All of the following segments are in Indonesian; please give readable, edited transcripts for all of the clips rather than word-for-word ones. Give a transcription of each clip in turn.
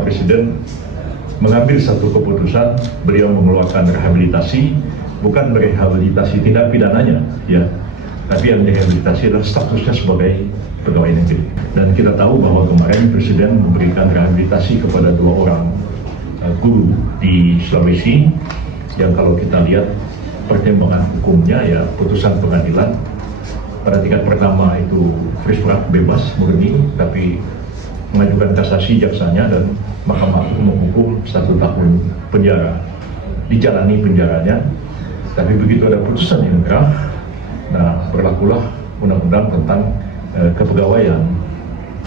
Bapak Presiden mengambil satu keputusan, beliau mengeluarkan rehabilitasi, bukan merehabilitasi tindak pidananya, ya, tapi yang direhabilitasi adalah statusnya sebagai pegawai negeri. Dan kita tahu bahwa kemarin Presiden memberikan rehabilitasi kepada 2 orang guru di Sulawesi, yang kalau kita lihat pertimbangan hukumnya, ya, putusan pengadilan pada tingkat pertama itu free-berat bebas murni, tapi mengajukan kasasi jaksanya dan Mahkamah Agung menghukum 1 tahun penjara, dijalani penjaranya. Tapi begitu ada putusan inkrah, nah berlakulah undang-undang tentang kepegawaian.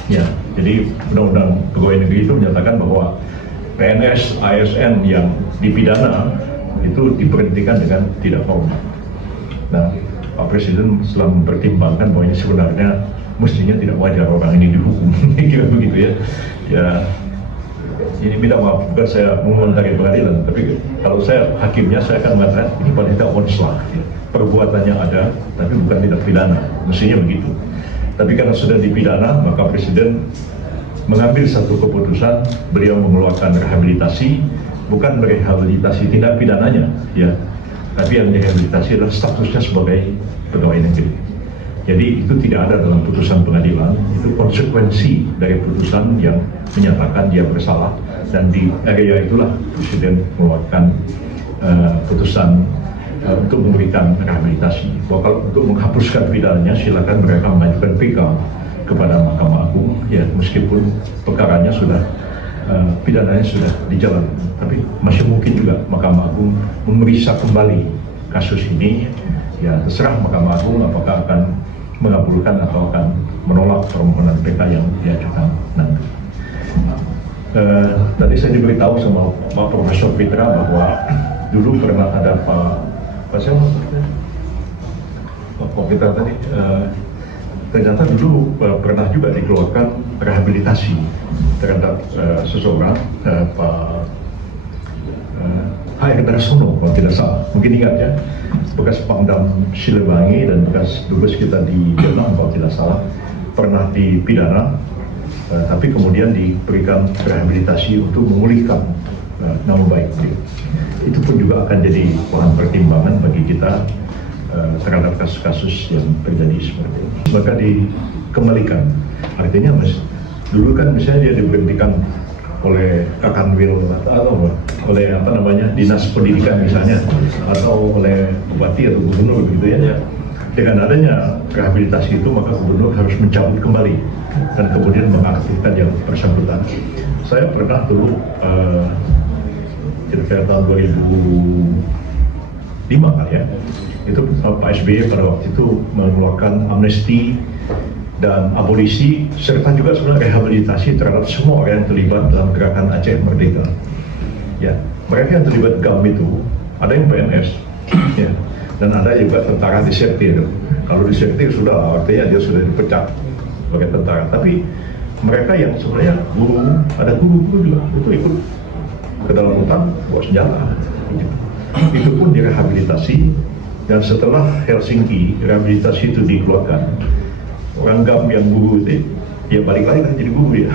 Ya, jadi undang-undang pegawai negeri itu menyatakan bahwa PNS, ASN yang dipidana itu diberhentikan dengan tidak hormat. Nah, Pak Presiden setelah mempertimbangkan bahwa ini sebenarnya mestinya tidak wajar orang ini dihukum, kira begitu ya. Ya, ini minta maaf, bukan saya mengomentari pengadilan, tapi kalau saya hakimnya, saya akan mengatakan ini paling tidak onslah. Perbuatannya ada, tapi bukan tidak pidana, mestinya begitu. Tapi karena sudah dipidana, maka Presiden mengambil satu keputusan, beliau mengeluarkan rehabilitasi, bukan merehabilitasi tindak pidananya, ya, tapi yang direhabilitasi adalah statusnya sebagai pegawai negeri. Jadi itu tidak ada dalam putusan pengadilan, itu konsekuensi dari putusan yang menyatakan dia bersalah, dan di area itulah Presiden mengeluarkan putusan untuk memberikan rehabilitasi. Bahwa kalau untuk menghapuskan pidananya, silakan mereka mengajukan PK kepada Mahkamah Agung, ya, meskipun perkaranya sudah pidananya sudah dijalankan, tapi masih mungkin juga Mahkamah Agung memeriksa kembali kasus ini. Ya, terserah Mahkamah Agung apakah akan mengabulkan atau akan menolak permohonan PK yang diajukan nanti. Tadi saya diberitahu sama Pak Profesor Fitra bahwa dulu pernah ada Pak Fitra tadi, ternyata dulu pernah juga dikeluarkan rehabilitasi terhadap seseorang, Pak H.R. Darsono, kalau tidak salah, mungkin ingat ya, bekas Pangdam Siliwangi dan bekas dubes kita di Vietnam, kalau tidak salah, pernah dipidana, tapi kemudian diberikan rehabilitasi untuk memulihkan nama baik beliau. Itu pun juga akan jadi bahan pertimbangan bagi kita terhadap kasus-kasus yang terjadi seperti ini. Maka dikembalikan, artinya dulu kan misalnya dia diberhentikan oleh Kakanwil atau oleh dinas pendidikan misalnya, atau oleh bupati atau gubernur begitu ya. Dengan adanya rehabilitasi itu, maka gubernur harus mencabut kembali dan kemudian mengaktifkan yang bersangkutan. Saya pernah dulu kira-kira tahun 2005 kali ya, itu Pak SBY pada waktu itu mengeluarkan amnesti dan abolisi, serta juga sebenarnya rehabilitasi terhadap semua orang yang terlibat dalam gerakan Aceh Merdeka. Ya, mereka yang terlibat GAM itu ada yang PNS, ya, dan ada juga tentara disertir. Kalau disertir sudah artinya dia sudah dipecat sebagai tentara. Tapi mereka yang sebenarnya guru, ada guru-guru juga itu ikut ke dalam hutan bawa senjata. Itu pun direhabilitasi, dan setelah Helsinki rehabilitasi itu dikeluarkan, orang GAM yang guru itu, ya balik lagi kan jadi guru ya.